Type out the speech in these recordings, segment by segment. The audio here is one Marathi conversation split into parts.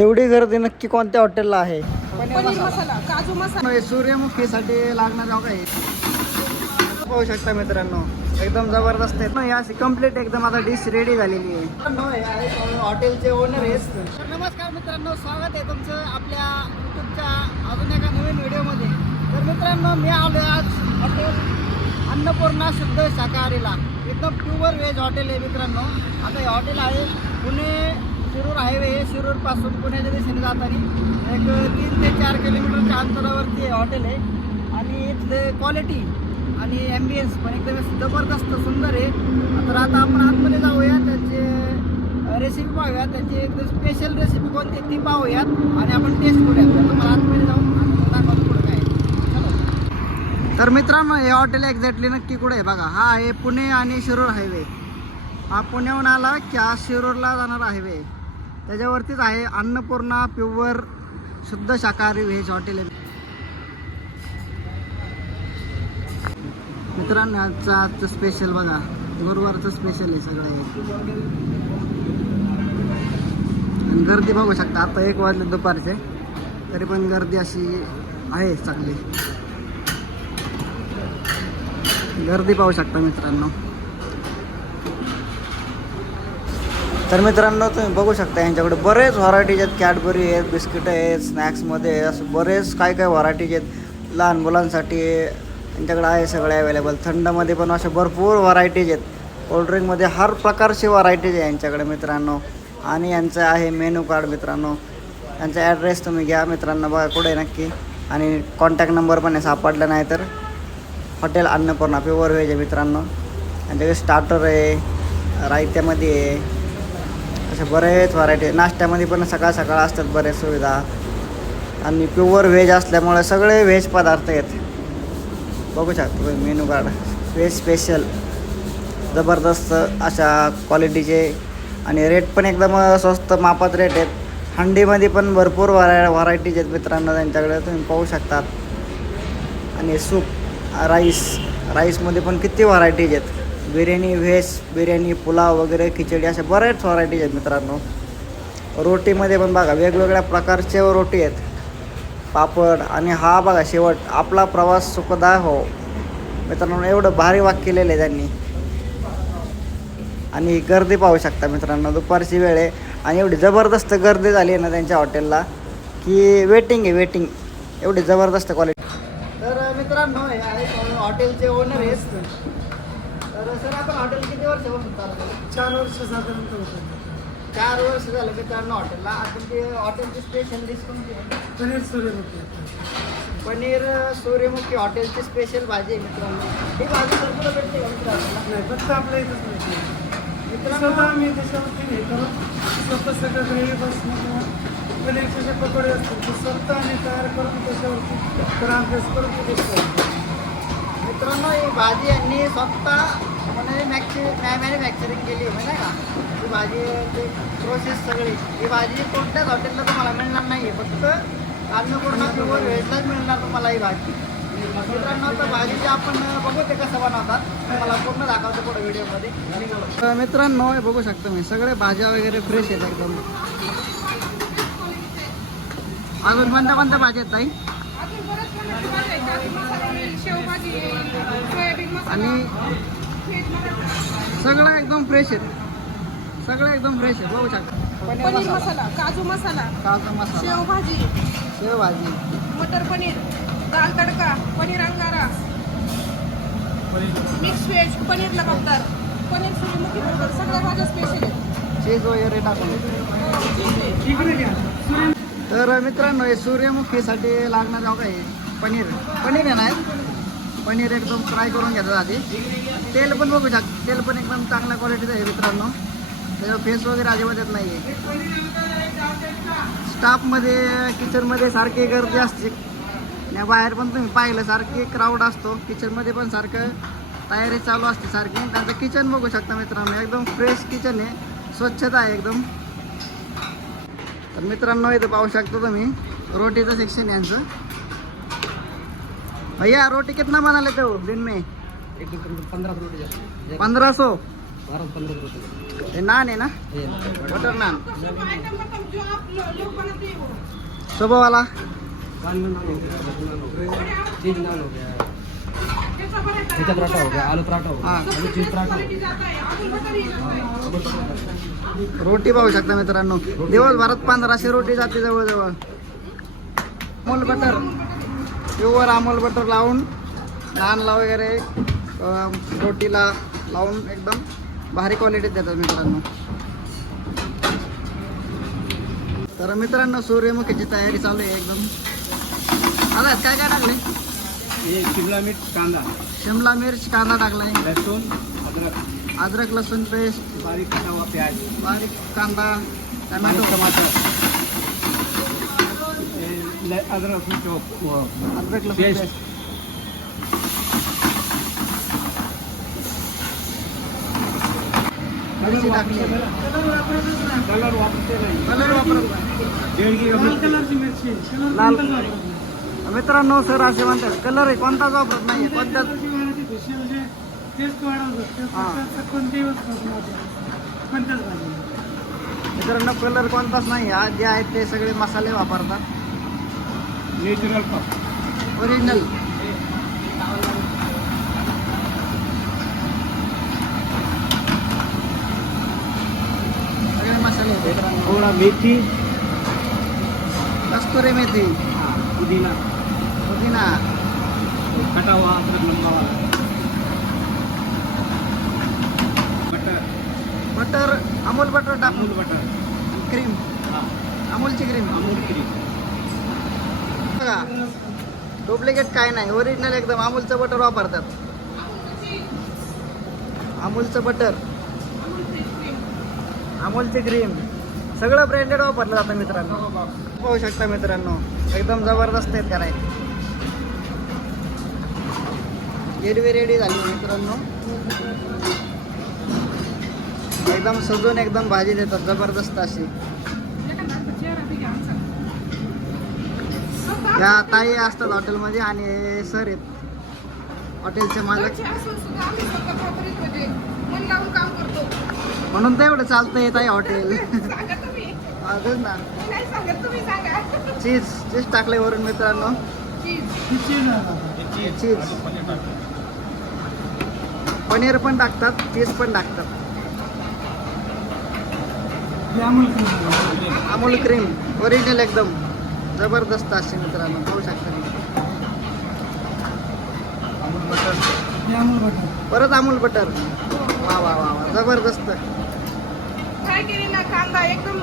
एवढी गर्दी नक्की कोणत्या हॉटेलला आहे? पनीर मसाला काजू मसाला. सूर्यमुखीसाठी लागणार आहे. पाहू शकता मित्रांनो एकदम जबरदस्त आहे. ही अशी कंप्लीट एकदम आता डिश रेडी झालेली आहे. हॉटेलचे ओनर आहेत. नमस्कार मित्रांनो स्वागत आहे तुमचं आपल्या युट्यूबच्या अजून एका नवीन व्हिडिओमध्ये तर मित्रांनो मी आलो आज हॉटेल अन्नपूर्णा शुद्ध शाकाहारीला. एकदम प्युअर व्हेज हॉटेल आहे मित्रांनो. आता हे हॉटेल आहे पुणे शिरूर हायवे आहे शिरूरपासून पुण्याच्या दिशेने जाताना एक तीन ते चार किलोमीटरच्या अंतरावरती हॉटेल आहे. आणि इथले क्वालिटी आणि ॲम्बियन्स पण एकदम जबरदस्त सुंदर आहे. तर आता आपण आतमध्ये जाऊया त्याचे रेसिपी पाहूया. त्याची एकदम स्पेशल रेसिपी कोणती ती पाहूयात आणि आपण टेस्ट करूयात. तर तुम्हाला आतमध्ये जाऊन दाखवतो काय तर मित्रांनो हे हॉटेल एक्झॅक्टली नक्की कुठे आहे बघा. हा आहे पुणे आणि शिरूर हायवे. हा पुण्याहून आला की हा शिरूरला जाणार हायवे. त्याच्यावरतीच आहे अन्नपूर्णा प्युअर शुद्ध शाकाहारी व्हेज हॉटेल. आहे मित्रांनो आजचं आजचं स्पेशल बघा. गुरुवारचं स्पेशल आहे सगळं हे आणि गर्दी बघू शकता. आता एक वाजले दुपारचे. तरी पण गर्दी अशी आहे चांगली. गर्दी पाहू शकता मित्रांनो. तर मित्रांनो तुम्ही बघू शकता यांच्याकडे बरेच व्हरायटीज आहेत. कॅडबरी आहेत बिस्किट आहेत स्नॅक्समध्ये असं बरेच काय काय व्हरायटीज आहेत. लहान मुलांसाठी यांच्याकडे आहे सगळे अवेलेबल थंडमध्ये पण अशा भरपूर व्हरायटीज आहेत. कोल्ड्रिंकमध्ये हर प्रकारची व्हरायटीज आहे यांच्याकडे मित्रांनो. आणि यांचं आहे मेनू कार्ड मित्रांनो. यांचा ॲड्रेस तुम्ही घ्या मित्रांनो बघा कुठे आहे नक्की. आणि कॉन्टॅक्ट नंबर पण आहे सापडला नाही तर. हॉटेल अन्नपूर्णा प्युअर व्हेज आहे मित्रांनो. यांच्याकडे स्टार्टर आहे रायत्यामध्ये आहे. असे बरेच व्हरायटी नाश्त्यामध्ये पण सकाळ सकाळ असतात बरेच सुविधा. आणि प्युअर व्हेज असल्यामुळे सगळे व्हेज पदार्थ आहेत. बघू शकता तुम्ही मेनू कार्ड व्हेज स्पेशल जबरदस्त अशा क्वालिटीचे आणि रेट पण एकदम स्वस्त मापात रेट आहेत. हंडीमध्ये पण भरपूर व्हराय व्हरायटीज आहेत मित्रांनो त्यांच्याकडे. तुम्ही पाहू शकतात आणि सूप राईस राईसमध्ये पण किती व्हरायटीज आहेत. बिर्याणी व्हेज बिर्याणी पुलाव वगैरे खिचडी अशा बऱ्याच व्हरायटीज आहेत मित्रांनो. रोटीमध्ये पण बघा वेगवेगळ्या प्रकारचे रोटी आहेत. पापड आणि हा बघा शेवट आपला प्रवास सुखदाय हो. मित्रांनो एवढं भारी वाक्य केलेलं आहे त्यांनी. आणि गर्दी पाहू शकता मित्रांनो दुपारची वेळ आहे. आणि एवढी जबरदस्त गर्दी झाली आहे ना त्यांच्या हॉटेलला की वेटिंग आहे वेटिंग एवढी जबरदस्त क्वालिटी तर मित्रांनो हॉटेलचे ओनर आहेत. तर सर आपण हॉटेल किती वर्षापासून चालवतो चार वर्ष साधारणतः होतं चार वर्ष झालं मित्रांनो हॉटेलला आपण ते हॉटेलची स्पेशल डिश कोणती आहे? पनीर सूर्यमुखी पनीर सूर्यमुखी हॉटेलची स्पेशल भाजी आहे मित्रांनो. ही भाजी तर भेटते का मित्रांनो? नाही फक्त आपल्या इथंच मिळते मित्रांनो स्वतः आम्ही त्याच्यावरती हे करून स्वतः सगळं ग्रेव्हीपासून किंवा पनीरचे जे पकोडे असतात ते स्वतः आम्ही तयार करून त्याच्यावरती करून ते मित्रांनो ही भाजी यांनी स्वतः म्हणजे मॅन्युफॅक्चरिंग केली आहे आहे का? ही भाजी ते प्रोसेस सगळी. ही भाजी कोणत्याच हॉटेलला तुम्हाला मिळणार नाही आहे फक्त अन्नपूर्णा किंवा व्हेजलाच मिळणार तुम्हाला ही भाजी. मित्रांनो तर भाजीचे आपण बघू ते कसं बनवतात तुम्हाला पूर्ण दाखवतो पुढे व्हिडिओमध्ये. मित्रांनो हे बघू शकतो मी सगळे भाज्या वगैरे फ्रेश आहेत एकदम. अजून कोणत्या कोणत्या भाज्या आहेत ताई? आणि सगळं एकदम फ्रेश आहेत. सगळं एकदम फ्रेश आहे बघू शकता. पनीर मसाला काजू मसाला काजू मसाला. शेवभाजी शेवभाजी. मटर पनीर दाल तडका पनीर अंगारा. मिक्स व्हेज पनीर लबाबदार पनीर सूर्यमुखी बरोबर. सगळ्या भाज्या स्पेशल आहेत. चीज वगैरे टाकून. तर मित्रांनो हे सूर्यमुखीसाठी लागणार हे पनीर. पनीर आहे ना? पनीर एकदम फ्राय करून घेतात आधी. तेल पण बघू शकता तेल पण एकदम चांगल्या क्वालिटीचं आहे मित्रांनो. त्याच्यावर फेस वगैरे अजिबात येत नाही आहे स्टाफमध्ये किचनमध्ये सारखी गर्दी असते. आणि बाहेर पण तुम्ही पाहिलं सारखी क्राऊड असतो. किचनमध्ये पण सारखं तयारी चालू असते सारखी. त्यांचं किचन बघू शकता मित्रांनो. एकदम फ्रेश किचन आहे. स्वच्छता आहे एकदम. तर मित्रांनो इथं पाहू शकता तुम्ही रोटीचं सेक्शन यांचं. भैया रोटी कितना बनाले तो दिन में? एक पंधरा सौ बारा हे नान आहे ना? बटर नान. हैं सोबावाला? पान में नान हो गया बटर नान हो गया चीज नान हो गया कैसा पराठा चिकन पराठा हो गया आलू पराठा हो गया हाँ। आलू चीज पराठा हो क्वालिटी जाता है आलू बटर ही जाता है रोटी पाहू शकता मित्रांनो. दिवसभरात पंधराशे रोटी जाते जवळजवळ. Amul butter. Pure Amul butter लावून नानला वगैरे रोटीला लावून एकदम भारी क्वालिटीत देतात मित्रांनो. तर मित्रांनो सूर्यमुखीची तयारी चालू आहे एकदम. आता काय काय टाकले ये शिमला मिर्च कांदा. शिमला मिर्च कांदा टाकलाय. लहसुन अदरक. अद्रक लसूण पेस्ट. बारीक प्याज. बारीक कांदा टमॅटो. टमाटर. अद्रक लसूण पेस्ट. टाकली कलर नाही वापरते नाही नाही. लाल नाही. मित्रांनो सर असे म्हणतात कलर आहे कोणताच वापरत नाही कोणत्याच म्हणजे हा. द्या. कोणत्याच मित्रांनो कलर कोणताच नाही. आज जे आहेत ते सगळे मसाले वापरतात. ओरिजिनल सगळे मसाले आहेत मित्रांनो थोड़ा मेथी. कस्तुरी मेथी. पुदीना. पुदिना. कटा हुआ अदरक लंबा वाला. बटर. बटर अमूल बटर टाकून अमूल बटर. क्रीम. हाँ. अमूलची क्रीम. अमूल क्रीम. बघा डुप्लिकेट काय नाही. ओरिजिनल एकदम अमूलचं बटर वापरतात. अमूलचं बटर. अमूलची क्रीम. सगळं ब्रँडेड वापरलं जातं मित्रांनो. पाहू शकता मित्रांनो एकदम जबरदस्त आहेत का नाही? गिरवी रेडी झाली मित्रांनो. एकदम सजून एकदम भाजी देतात जबरदस्त अशी. या ताई असतात हॉटेलमध्ये आणि सर आहेत. हॉटेलचे मालक. म्हणून तर एवढं चालतं ताई हॉटेल. अजून ना. मी नाही सांगत तुम्ही सांगा. चीज चीज टाकले वरून मित्रांनो. चीज. पनीर पण टाकतात चीज पण टाकतात. अमूल क्रीम ओरिजिनल एकदम. जबरदस्त असे मित्रांनो पाहू शकता तुम्ही. अमूल बटर अमूल बटर परत अमूल बटर वा वा वा वा. जबरदस्त. फ्राय केलेला कांदा? एकदम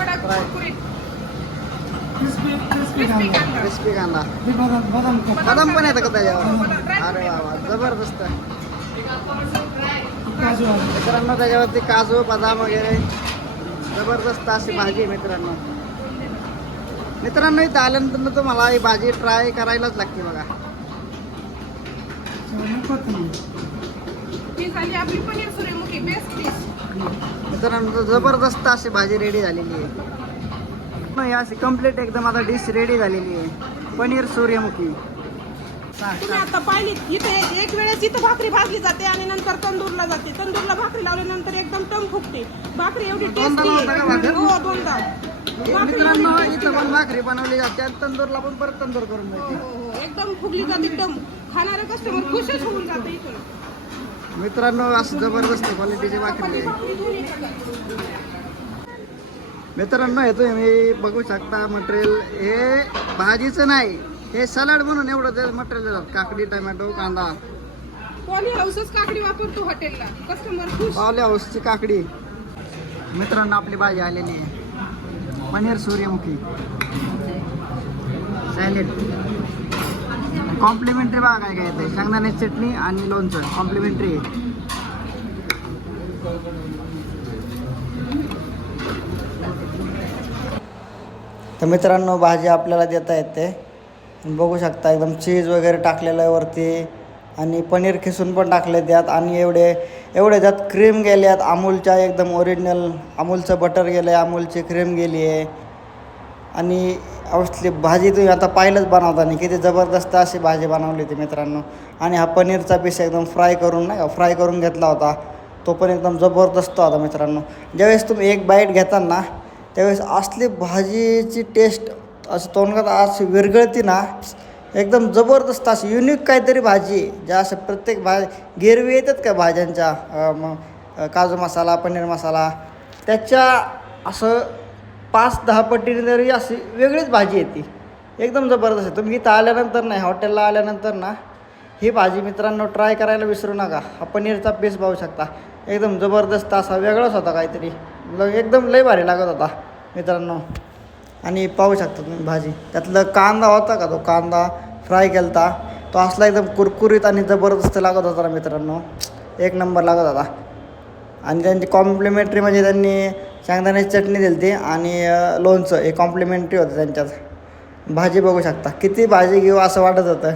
कडक. कुरकुरीत. क्रिस्पी कांदा. कांदा. क्रिस्पी कांदा. बदाम पण येतं का त्याच्यावर? अरे वा वा. जबरदस्त. मित्रांनो त्याच्यावरती काजू बदाम वगैरे. जबरदस्त अशी भाजी आहे मित्रांनो. मित्रांनो इथं आल्यानंतर तुम्हाला ही भाजी ट्राय करायलाच लागते बघा. झाली आपली पनीर सूर्यमुखी बेस्ट डिश मित्रांनो जबरदस्त अशी भाजी रेडी झालेली आहे. अशी कंप्लीट एकदम आता डिश रेडी झालेली आहे. पनीर सूर्यमुखी तुम्ही आता पाहिली इथे एक वेळेस इथं भाकरी भाजली जाते आणि नंतर तंदूरला जाते. तंदूरला भाकरी लावल्यानंतर एकदम टम फुगते. भाकरी एवढी टेस्टी? हो दोनदा. इथं पण भाकरी बनवली जाते आणि तंदूरला पण परत तंदूर करून हो, हो. एकदम फुगली जाते एकदम खाणारे कस्टमर खुशच होऊन जाते इथून. मित्रांनो असं जबरदस्त क्वालिटीची भाकरी आहे. मित्रांनो हे तुम्ही बघू शकता मटेरियल हे भाजीचं नाही. हे सलाड म्हणून एवढं मटेरियल देतात. काकडी टमॅटो कांदा. पॉली हाऊसच काकडी वापरतो हॉटेलला कस्टमर खुश. पावल्या हाऊसची काकडी. मित्रांनो आपली भाजी आलेली आहे. पनीर सूर्यमुखी. सॅलेड कॉम्प्लिमेंटरी बघा काय काय येते शेंगदाण्याची चटणी आणि लोणचं. कॉम्प्लिमेंटरी आहे. तर मित्रांनो भाजी आपल्याला देता येते. बघू शकता एकदम चीज वगैरे टाकलेलं आहे वरती. आणि पनीर खिसून पण टाकले त्यात. आणि एवढे एवढे त्यात क्रीम गेल्यात अमूलच्या एकदम ओरिजिनल अमूलचं बटर गेलं आहे अमूलची क्रीम गेली आहे आणि असली भाजी तुम्ही आता पाहिलंच बनवताना किती जबरदस्त अशी भाजी बनवली होती मित्रांनो. आणि हा पनीरचा पीस एकदम फ्राय करून नाही का फ्राय करून घेतला होता. तो पण एकदम जबरदस्त होता मित्रांनो. ज्यावेळेस तुम्ही एक बाईट घेताना त्यावेळेस असली भाजीची टेस्ट असं तोंडगात अशी विरगळती ना एकदम जबरदस्त अशी युनिक काहीतरी भाजी ज्या अशा प्रत्येक भाजी गिरवी येतात का भाज्यांच्या मग काजू मसाला पनीर मसाला त्याच्या असं पाच दहा पटीने तरी अशी वेगळीच भाजी येते. एकदम जबरदस्त आहे. तुम्ही इथं आल्यानंतर नाही हॉटेलला आल्यानंतर ना ही भाजी मित्रांनो ट्राय करायला विसरू नका. हा पनीरचा पीस पाहू शकता. एकदम जबरदस्त असा वेगळाच होता काहीतरी. एकदम लय भारी लागत होता मित्रांनो. आणि पाहू शकता तुम्ही भाजी. त्यातलं कांदा होता का तो? कांदा फ्राय केलता. तो असला एकदम कुरकुरीत आणि जबरदस्त लागत होता ना मित्रांनो. एक नंबर लागत होता. आणि त्यांची कॉम्प्लिमेंटरी म्हणजे त्यांनी शेंगदाण्याची चटणी दिली ती आणि लोणचं हे कॉम्प्लिमेंटरी होतं त्यांच्यात. भाजी बघू शकता. किती भाजी घेऊ असं वाटत होतं.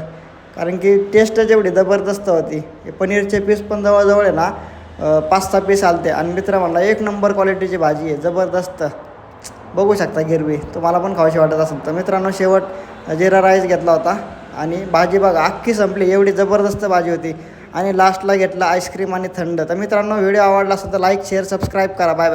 कारण की टेस्टच एवढी जबरदस्त होती. हे पनीरचे पीस पण जवळजवळ आहे ना पाच सहा पीस आलते. आणि मित्र म्हणला एक नंबर क्वालिटीची भाजी आहे जबरदस्त. बघू शकता गिरवी. तुम्हाला पण खाऊशी वाटत असेल. तर मित्रांनो शेवट जिरा राईस घेतला होता. आणि भाजी बघा अख्खी संपली. एवढी जबरदस्त भाजी होती. आणि लास्टला घेतला आईस्क्रीम आणि थंड. तर मित्रांनो व्हिडिओ आवडला असेल तर लाईक शेअर सबस्क्राईब करा. Bye bye